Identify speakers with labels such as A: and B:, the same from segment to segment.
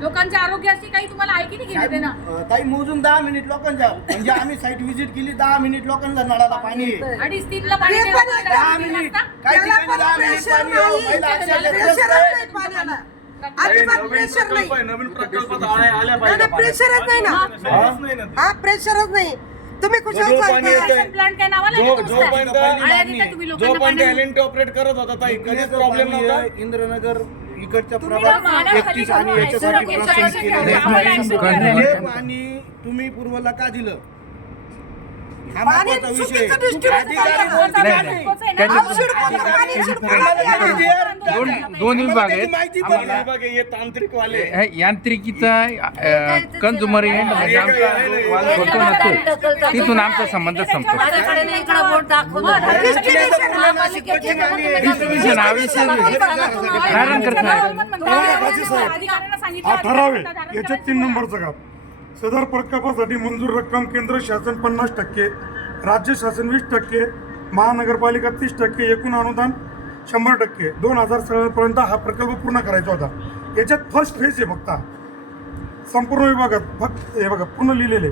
A: लोकांच्या आरोग्याची काही तुम्हाला ऐकी नाही घेणे देणं
B: ताई मोजून दहा मिनिट लोकांच्या म्हणजे आम्ही साईट व्हिजिट केली दहा मिनिट लोकांना नळाला पाणी आहे.
A: अडीच तीनला पाणी
C: ते
A: द्यायला
C: पण आहे.
B: दहा
A: लागतं.
B: मिनिट
A: लागतं.
B: काही
C: त्याला
B: ठिकाणी
C: पण
B: दहा मिनिट
C: pressure
B: पाणी आहे.
C: नाही.
B: महिला अक्षरशः
C: प्रेशरच
B: त्रस्त आहे.
C: नाही पाण्याला अजिबात प्रेशर नाही
D: नवीन प्रकल्पात आळ्या आल्या
C: नाही,
D: पाहिजे
C: नाही, प्रेशरच नाही ना
D: पाण्यात. नाही ना.
C: हा प्रेशरच नाही तुम्ही
D: जो पाणी येतंय.
A: Plan काय नावाला
D: जो
A: नाही तुमचं?
D: जोपर्यंत
A: आळ्या देता तुम्ही
D: जो
A: लोकांना
D: पण
A: पाणी.
D: एल ऑपरेट करत होता ताई कधीच प्रॉब्लेम नव्हता
B: आहे, इंद्रनगर इकडच्या प्रभाग एकतीस आणि याच्यासाठी. केलेलं आहे. पाणी तुम्ही पूर्वला का दिलं हा
C: पाणी
B: महत्त्वाचा विषय
C: चुकीचं
B: आहे.
C: distribute
B: अधिकारी
C: झालं.
B: कोणता
E: नाही,
B: पाणी?
E: नाही.
A: कोणचं आहे ना?
E: त्यांनी-
C: औषध कोणतं पाणी शिडकून
B: आम्हाला
C: द्या.
B: किती देर?
E: दोन दोन विभाग
B: त्याची
E: आहेत
B: माहिती पण
D: आम्हाला
B: द्या.
D: विभाग आहे, हे तांत्रिक वाले
E: हे यांत्रिकीचा कंझ्युमर एंड म्हणजे आमचा जो वाल बोलतो ना तो तिथून आमचा संबंध संपतो
A: माझ्याकडे नाही इकडं बोट दाखवलं.
C: Distribution
A: महापालिकेचे
E: डिस्ट्रीब्युशन हा विषय कारण करत नाही
A: अधिकाऱ्यांना सांगितलं
F: हा ठराव आहे
A: अधिकाऱ्यांना
F: याच्यात तीन नंबरचं काम सदर प्रकल्पासाठी मंजूर रक्कम केंद्र शासन पन्नास टक्के राज्य शासन वीस टक्के महानगरपालिका तीस टक्के एकूण अनुदान शंभर टक्के. दोन हजार सोळापर्यंत हा प्रकल्प पूर्ण करायचा होता. याच्यात फर्स्ट फेज आहे फक्त संपूर्ण विभागात फक्त हे बघा पूर्ण लिहिलेले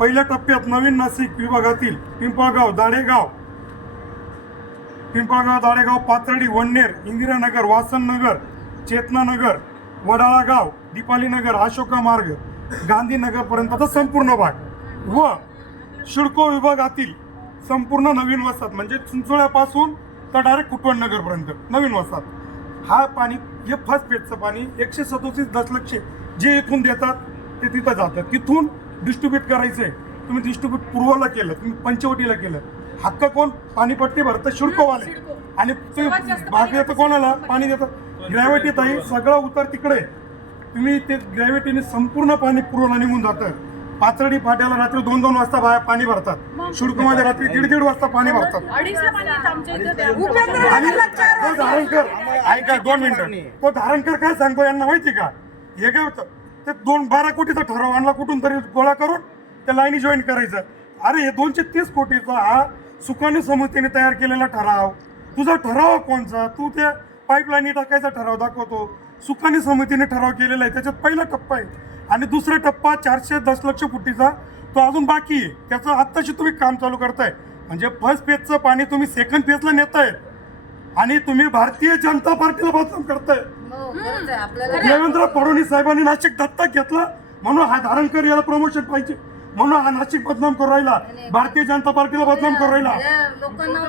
F: पहिल्या टप्प्यात नवीन नाशिक विभागातील पिंपळगाव दाडेगाव पिंपळगाव दाडेगाव पाथर्डी वन्नेर इंदिरानगर वासननगर चेतनानगर वडाळागाव दीपालीनगर अशोका मार्ग गांधीनगरपर्यंतचा संपूर्ण भाग व शिडको विभागातील संपूर्ण नवीन वसाहत म्हणजे चिंचोळ्यापासून तर डायरेक्ट कुटवण नगरपर्यंत नवीन वसाहत. हा पाणी हे फर्स्ट फेजचं पाणी एकशे सदोतीस दशलक्ष जे इथून देतात ते तिथं जातं. तिथून डिस्ट्रीब्यूट करायचंय. तुम्ही डिस्ट्रीब्यूट पूर्वला केलं तुम्ही पंचवटीला केलं. हक्क कोण? पाणीपट्टी भरतं शुल्कवाले आणि तुम्ही भाग देतं कोणाला? पाणी देतं. ग्रॅव्हिटी ताई सगळं उतर तिकडे. तुम्ही ते ग्रॅव्हिटीने संपूर्ण पाणी पुरवला निघून जातं. पाचडी फाट्याला रात्री दोन दोन वाजता बाहेर पाणी भरतात. शुल्कमध्ये रात्री दीड दीड वाजता पाणी भरतात. आणि तो धारणकर ऐका दोन मिनिटं. तो धारणकर काय सांगतो यांना माहिती का? हे काय होतं? ते दोन बारा कोटीचा ठराव आणला कुठून तरी गोळा करून त्या लाईनी जॉईन करायचं. अरे हे दोनशे तीस कोटीचा हा सुकाणू समितीने तयार केलेला ठराव. तुझा ठराव कोणचा? तू त्या पाईपलाईनी टाकायचा ठराव दाखवतो. सुकाणी समितीने ठराव केलेला आहे. त्याच्यात पहिला टप्पा आहे. आणि दुसरा टप्पा चारशे दशलक्ष फुटीचा तो अजून बाकी आहे. त्याचं आत्ताशी तुम्ही काम चालू करताय. म्हणजे फर्स्ट फेजचं पाणी तुम्ही सेकंड फेजला नेताय. आणि तुम्ही भारतीय जनता पार्टीला बदनाम करताय. देवेंद्र फडणवीस साहेबांनी नाशिक दत्तक घेतलं. म्हणून हा धारणकर याला प्रमोशन पाहिजे. म्हणून हा नाशिक बदनाम करू राहिला. भारतीय जनता पार्टीला बदनाम करू राहिला.
G: लोकांना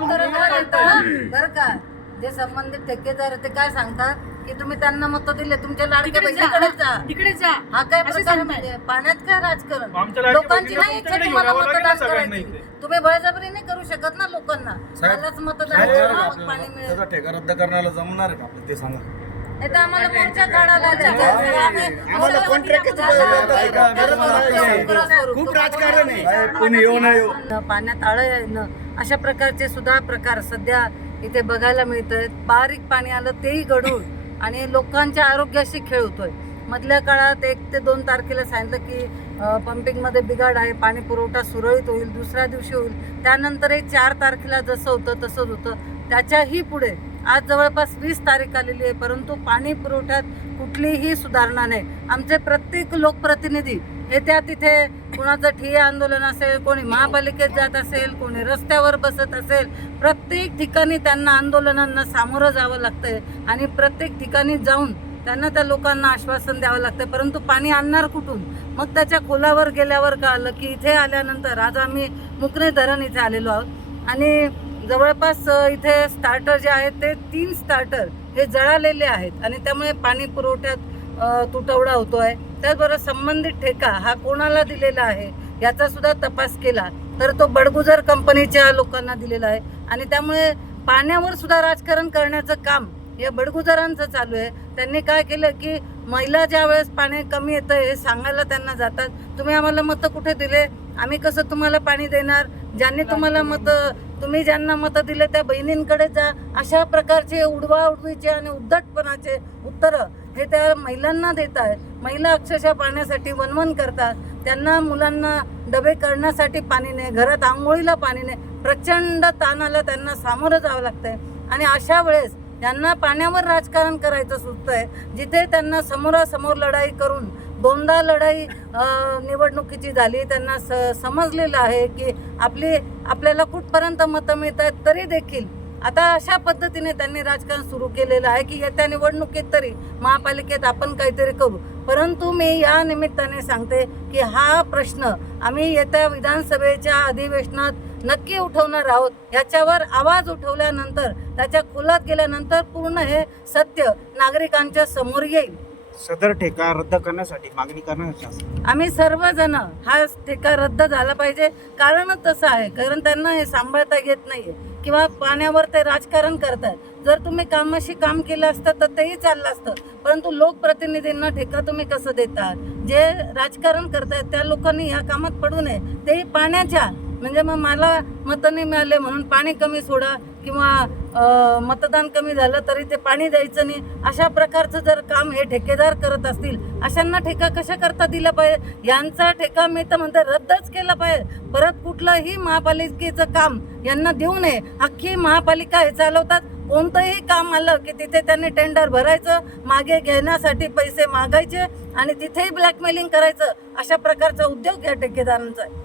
G: बरं का. जे संबंधित ठेकेदार ते काय सांगतात? की तुम्ही त्यांना मत दिले तुमच्या लाडक्या
A: तिकडे जा.
G: बहिणीकडे जा.
A: तिकडे जा.
G: हा काय
A: असे
G: प्रकार
A: सांगताय.
G: म्हणजे? पाण्यात काय राजकारण?
D: लाडक्या
G: लोकांची
D: बहिणीला
G: नाही इच्छा तुम्हाला मतदान
D: सगळ्यांना
G: करायची.
D: इथे.
G: तुम्ही बळजबरी नाही करू शकत ना लोकांना. मलाच मतदान करा मग पाणी मिळेल.
D: त्याचा ठेका रद्द करण्याला जमणार आहे का? ते सांगा.
G: नाही तर आम्हाला मोर्चा काढायला लागेल. आम्ही-
B: आम्हाला कॉन्ट्रॅक्टच खूप राजकारण आहे.
D: कोणी येऊ नये. येऊ
G: न पाण्यात आळं येणं अशा प्रकारचे सुद्धा प्रकार सध्या इथे बघायला मिळत आहेत बारीक पाणी आलं तेही गढूळ. आणि लोकांच्या आरोग्याशी खेळ होतोय. मधल्या काळात एक ते दोन तारखेला सांगितलं की पंपिंगमध्ये बिघाड आहे पाणी पुरवठा सुरळीत होईल दुसऱ्या दिवशी होईल. त्यानंतरही चार तारखेला जसं होतं तसंच होतं. त्याच्याही पुढे आज जवळपास वीस तारीख आलेली आहे परंतु पाणी पुरवठ्यात कुठलीही सुधारणा नाही. आमचे प्रत्येक लोकप्रतिनिधी येत्या तिथे कुणाचं ठिय्या आंदोलन असेल कोणी महापालिकेत जात असेल कोणी रस्त्यावर बसत असेल प्रत्येक ठिकाणी त्यांना आंदोलनांना सामोरं जावं लागतंय. आणि प्रत्येक ठिकाणी जाऊन त्यांना त्या लोकांना आश्वासन द्यावं लागतं परंतु पाणी आणणार कुठून? मग त्याच्या खोलावर गेल्यावर कळलं की इथे आल्यानंतर आज आम्ही मुकणे धरण इथे आलेलो आहोत. आणि जवळपास इथे स्टार्टर जे आहेत ते तीन स्टार्टर हे जळालेले आहेत. आणि त्यामुळे पाणी पुरवठ्यात तुटवडा होतो आहे त्याचबरोबर संबंधित ठेका हा कोणाला दिलेला आहे याचा सुद्धा तपास केला. तर तो बडगुजर कंपनीच्या लोकांना दिलेला आहे. आणि त्यामुळे पाण्यावर सुद्धा राजकारण करण्याचं काम या बडगुजरांचं चालू आहे. त्यांनी काय केलं की महिला ज्या वेळेस पाणी कमी येतं हे सांगायला त्यांना जातात. तुम्ही आम्हाला मतं कुठे दिले? आम्ही कसं तुम्हाला पाणी देणार? ज्यांनी तुम्हाला मतं तुम्ही ज्यांना मतं दिले त्या बहिणींकडे जा. अशा प्रकारचे उडवा उडवीचे आणि उद्धटपणाचे उत्तरं हे त्या महिलांना देत आहेत महिला अक्षरशः पाण्यासाठी वनवन करतात. त्यांना मुलांना डबे करण्यासाठी पाणी नाही घरात आंघोळीला पाणी नाही. प्रचंड ताणाला त्यांना सामोरं जावं लागतंय. आणि अशा वेळेस यांना पाण्यावर राजकारण करायचं सुचतंय. जिथे त्यांना समोरासमोर लढाई करून दोनदा लढाई निवडणुकीची झाली त्यांना स समजलेलं आहे की आपली आपल्याला कुठपर्यंत मतं मिळत आहेत तरी देखील आता अशा पद्धतीने त्यांनी राजकारण सुरू केलेलं आहे की येत्या निवडणुकीत तरी महापालिकेत आपण काहीतरी करू. परंतु मी या निमित्ताने सांगते की हा प्रश्न आम्ही येत्या विधानसभेच्या अधिवेशनात नक्की उठवणार आहोत. याच्यावर आवाज उठवल्यानंतर त्याच्या खोलात गेल्यानंतर पूर्ण हे सत्य नागरिकांच्या समोर येईल.
H: सदर ठेका रद्द करण्यासाठी मागणी करण्यासाठी
G: आम्ही सर्वजण हा ठेका रद्द झाला पाहिजे. कारणच तसं आहे कारण त्यांना हे सांभाळता येत नाहीये. किंवा पाण्यावर ते राजकारण करतात. जर तुम्ही कामाशी काम केलं असतं तर तेही चाललं असतं. परंतु लोकप्रतिनिधींना ठेका तुम्ही कसं देतात? जे राजकारण करतात त्या लोकांनी ह्या कामात पडू नये. तेही पाण्याच्या. म्हणजे मग मला मतं नाही मिळाले म्हणून पाणी कमी सोडा किंवा मतदान कमी झालं तरी ते पाणी द्यायचं नाही. अशा प्रकारचं जर काम हे ठेकेदार करत असतील अशांना ठेका कशा करता दिला पाहिजे? यांचा ठेका मी तर म्हणते रद्दच केला पाहिजे. परत कुठलंही महापालिकेचं काम यांना देऊ नये. अख्खी महापालिका हे चालवतात. कोणतंही काम आलं की तिथे त्यांनी टेंडर भरायचं मागे घेण्यासाठी पैसे मागायचे आणि तिथेही ब्लॅकमेलिंग करायचं अशा प्रकारचा उद्योग या ठेकेदारांचा आहे.